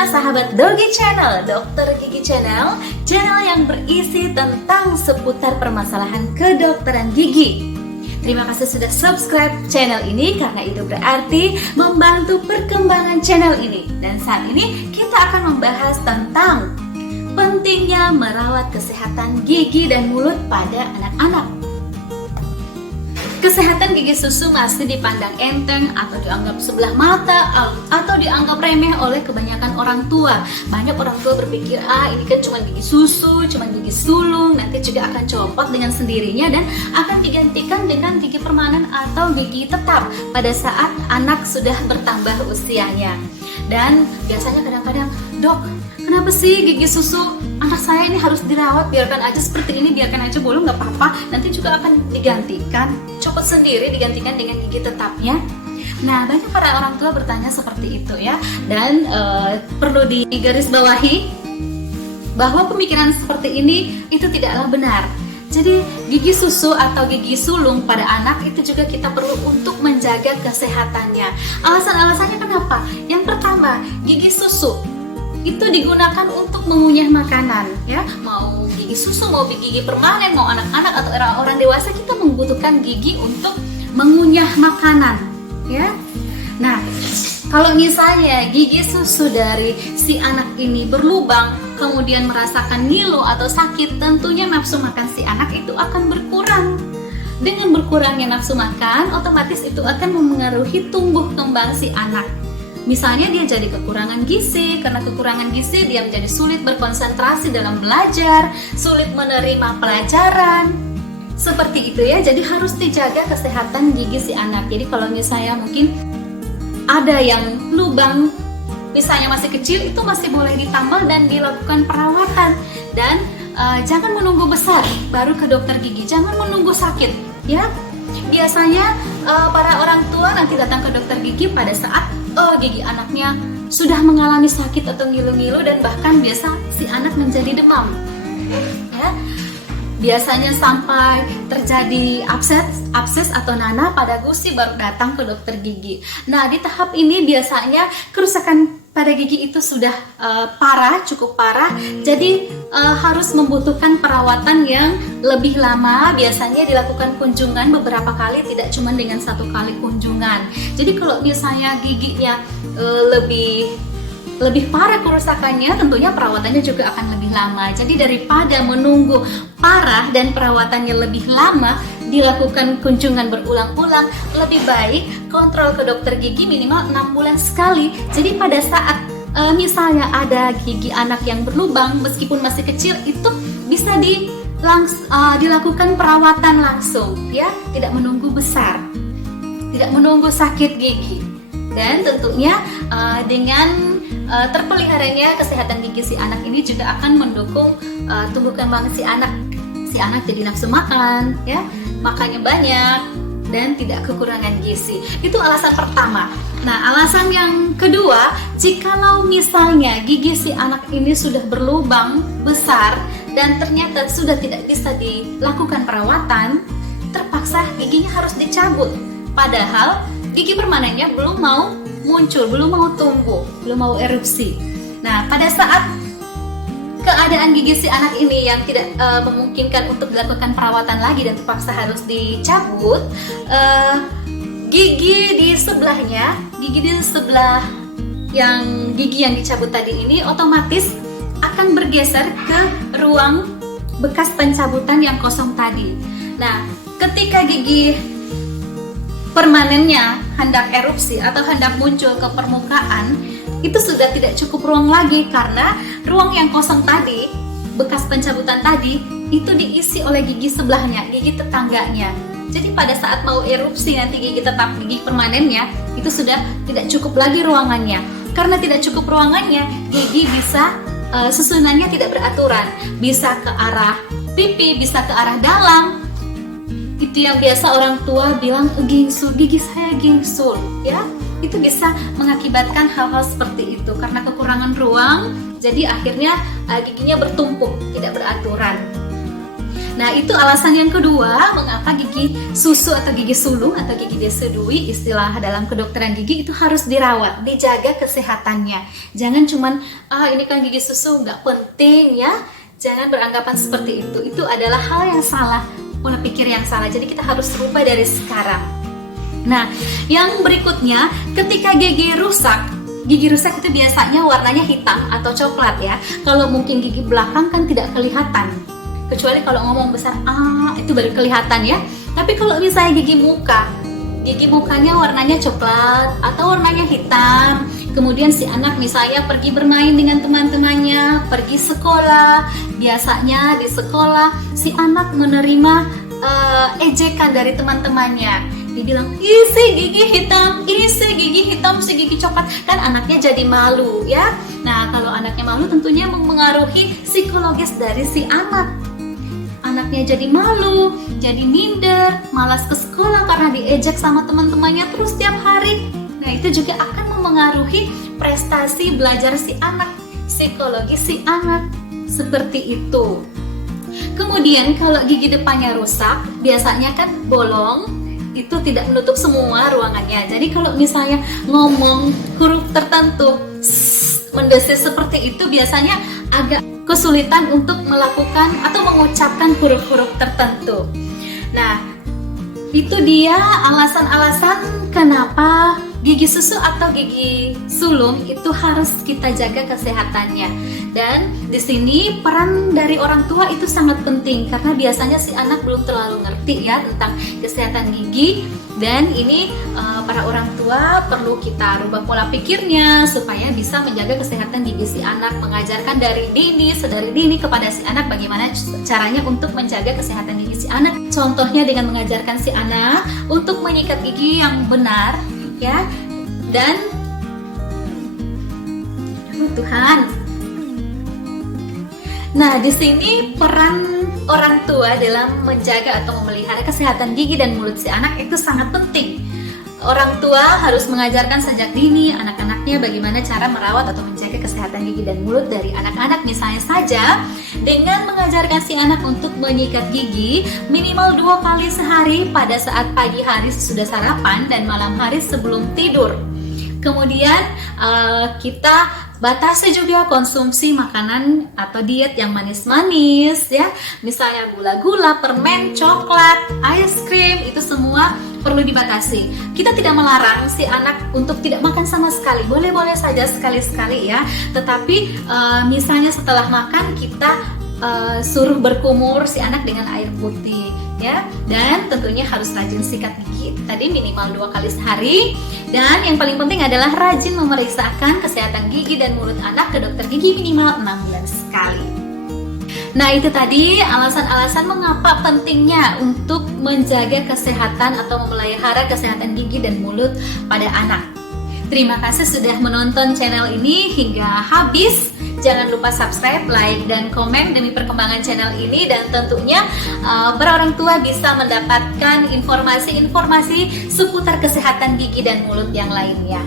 semua sahabat Dogi Channel, Dokter Gigi Channel, channel yang berisi tentang seputar permasalahan kedokteran gigi. Terima kasih sudah subscribe channel ini karena itu berarti membantu perkembangan channel ini. Dan saat ini kita akan membahas tentang pentingnya merawat kesehatan gigi dan mulut pada anak-anak. Kesehatan gigi susu masih dipandang enteng atau dianggap sebelah mata atau dianggap remeh oleh kebanyakan orang tua. Banyak orang tua berpikir, ini kan cuma gigi susu, cuma gigi sulung, nanti juga akan copot dengan sendirinya dan akan digantikan dengan gigi permanen atau gigi tetap pada saat anak sudah bertambah usianya. Dan biasanya kadang-kadang, dok, kenapa sih gigi susu anak saya ini harus dirawat? Biarkan aja seperti ini, biarkan aja bolong, nggak apa-apa, nanti juga akan digantikan, copot sendiri, digantikan dengan gigi tetapnya. Nah, banyak para orang tua bertanya seperti itu ya. Dan perlu digarisbawahi bahwa pemikiran seperti ini itu tidaklah benar. Jadi gigi susu atau gigi sulung pada anak itu juga kita perlu untuk menjaga kesehatannya. Alasan-alasannya kenapa? Yang pertama, gigi susu itu digunakan untuk mengunyah makanan ya. Mau gigi susu, mau gigi permanen, mau anak-anak atau orang dewasa, kita membutuhkan gigi untuk mengunyah makanan ya. Nah, kalau misalnya gigi susu dari si anak ini berlubang, kemudian merasakan ngilu atau sakit, tentunya nafsu makan si anak itu akan berkurang. Dengan berkurangnya nafsu makan, otomatis itu akan memengaruhi tumbuh kembang si anak. Misalnya dia jadi kekurangan gizi, karena kekurangan gizi dia menjadi sulit berkonsentrasi dalam belajar, sulit menerima pelajaran. Seperti itu ya, jadi harus dijaga kesehatan gigi si anak. Jadi kalau misalnya mungkin ada yang lubang, misalnya masih kecil, itu masih boleh ditambal dan dilakukan perawatan. Dan jangan menunggu besar baru ke dokter gigi, jangan menunggu sakit ya. Biasanya para orang tua nanti datang ke dokter gigi pada saat gigi anaknya sudah mengalami sakit atau ngilu-ngilu, dan bahkan biasa si anak menjadi demam ya. Biasanya sampai terjadi abses atau nanah pada gusi baru datang ke dokter gigi. Nah, di tahap ini biasanya kerusakan pada gigi itu sudah parah, cukup parah. Jadi harus membutuhkan perawatan yang lebih lama. Biasanya dilakukan kunjungan beberapa kali, tidak cuma dengan satu kali kunjungan. Jadi kalau misalnya giginya lebih parah kerusakannya, tentunya perawatannya juga akan lebih lama. Jadi daripada menunggu parah dan perawatannya lebih lama, dilakukan kunjungan berulang-ulang, lebih baik kontrol ke dokter gigi minimal 6 bulan sekali. Jadi pada saat misalnya ada gigi anak yang berlubang, meskipun masih kecil, itu bisa dilakukan perawatan langsung ya, tidak menunggu besar, tidak menunggu sakit gigi. Dan tentunya dengan terpeliharanya kesehatan gigi si anak ini juga akan mendukung tumbuh kembang si anak. Si anak jadi nafsu makan ya, makannya banyak dan tidak kekurangan gizi. Itu alasan pertama. Nah, alasan yang kedua, jikalau misalnya gigi si anak ini sudah berlubang besar dan ternyata sudah tidak bisa dilakukan perawatan, terpaksa giginya harus dicabut. Padahal gigi permanennya belum mau muncul, belum mau tumbuh, belum mau erupsi. Nah, pada saat keadaan gigi si anak ini yang tidak memungkinkan untuk dilakukan perawatan lagi dan terpaksa harus dicabut, gigi di sebelahnya, gigi di sebelah gigi yang dicabut tadi ini otomatis akan bergeser ke ruang bekas pencabutan yang kosong tadi. Nah, ketika gigi permanennya hendak erupsi atau hendak muncul ke permukaan, itu sudah tidak cukup ruang lagi, karena ruang yang kosong tadi, bekas pencabutan tadi, itu diisi oleh gigi sebelahnya, gigi tetangganya. Jadi pada saat mau erupsi nanti gigi tetap, gigi permanennya, itu sudah tidak cukup lagi ruangannya. Karena tidak cukup ruangannya, gigi bisa susunannya tidak beraturan, bisa ke arah pipi, bisa ke arah dalam. Itu yang biasa orang tua bilang gingsul, gigi saya gingsul ya. Itu bisa mengakibatkan hal-hal seperti itu karena kekurangan ruang. Jadi akhirnya giginya bertumpuk, tidak beraturan. Nah, itu alasan yang kedua mengapa gigi susu atau gigi sulung atau gigi desidui, istilah dalam kedokteran gigi, itu harus dirawat, dijaga kesehatannya. Jangan cuman ini kan gigi susu nggak penting ya. Jangan beranggapan seperti itu. Itu adalah hal yang salah, pola pikir yang salah. Jadi kita harus rubah dari sekarang. Nah, yang berikutnya, ketika gigi rusak itu biasanya warnanya hitam atau coklat ya. Kalau mungkin gigi belakang kan tidak kelihatan. Kecuali kalau ngomong besar, itu baru kelihatan ya. Tapi kalau misalnya gigi mukanya warnanya coklat atau warnanya hitam. Kemudian si anak misalnya pergi bermain dengan teman-temannya, pergi sekolah. Biasanya di sekolah si anak menerima ejekan dari teman-temannya. Dibilang, si gigi hitam, si gigi coklat. Kan anaknya jadi malu ya. Nah, kalau anaknya malu tentunya mempengaruhi psikologis dari si anak. Anaknya jadi malu, jadi minder, malas ke sekolah karena diejek sama teman-temannya terus tiap hari. Nah, itu juga akan mempengaruhi prestasi belajar si anak, psikologi si anak. Seperti itu. Kemudian kalau gigi depannya rusak, biasanya kan bolong, itu tidak menutup semua ruangannya. Jadi kalau misalnya ngomong huruf tertentu, mendesis seperti itu, biasanya agak kesulitan untuk melakukan atau mengucapkan huruf-huruf tertentu. Nah, itu dia alasan-alasan kenapa gigi susu atau gigi sulung itu harus kita jaga kesehatannya. Dan di sini peran dari orang tua itu sangat penting karena biasanya si anak belum terlalu ngerti ya tentang kesehatan gigi. Dan ini para orang tua perlu kita rubah pola pikirnya supaya bisa menjaga kesehatan gigi si anak, mengajarkan sedari dini kepada si anak bagaimana caranya untuk menjaga kesehatan gigi si anak. Contohnya dengan mengajarkan si anak untuk menyikat gigi yang benar ya. Dan Tuhan. Nah, di sini peran orang tua dalam menjaga atau memelihara kesehatan gigi dan mulut si anak itu sangat penting. Orang tua harus mengajarkan sejak dini anak-anaknya bagaimana cara merawat atau menjaga kesehatan gigi dan mulut dari anak-anak. Misalnya saja dengan mengajarkan si anak untuk menyikat gigi minimal 2 kali sehari pada saat pagi hari sesudah sarapan dan malam hari sebelum tidur. Kemudian kita batasi juga konsumsi makanan atau diet yang manis-manis ya. Misalnya gula-gula, permen, coklat, ice cream, itu semua perlu dibatasi. Kita tidak melarang si anak untuk tidak makan sama sekali. Boleh-boleh saja sekali-sekali ya. Tetapi misalnya setelah makan kita suruh berkumur si anak dengan air putih ya. Dan tentunya harus rajin sikat gigi. Tadi minimal 2 kali sehari. Dan yang paling penting adalah rajin memeriksakan kesehatan gigi dan mulut anak ke dokter gigi minimal 6 bulan sekali. Nah, itu tadi alasan-alasan mengapa pentingnya untuk menjaga kesehatan atau memelihara kesehatan gigi dan mulut pada anak. Terima kasih sudah menonton channel ini hingga habis. Jangan lupa subscribe, like, dan komen demi perkembangan channel ini. Dan tentunya para orang tua bisa mendapatkan informasi-informasi seputar kesehatan gigi dan mulut yang lainnya.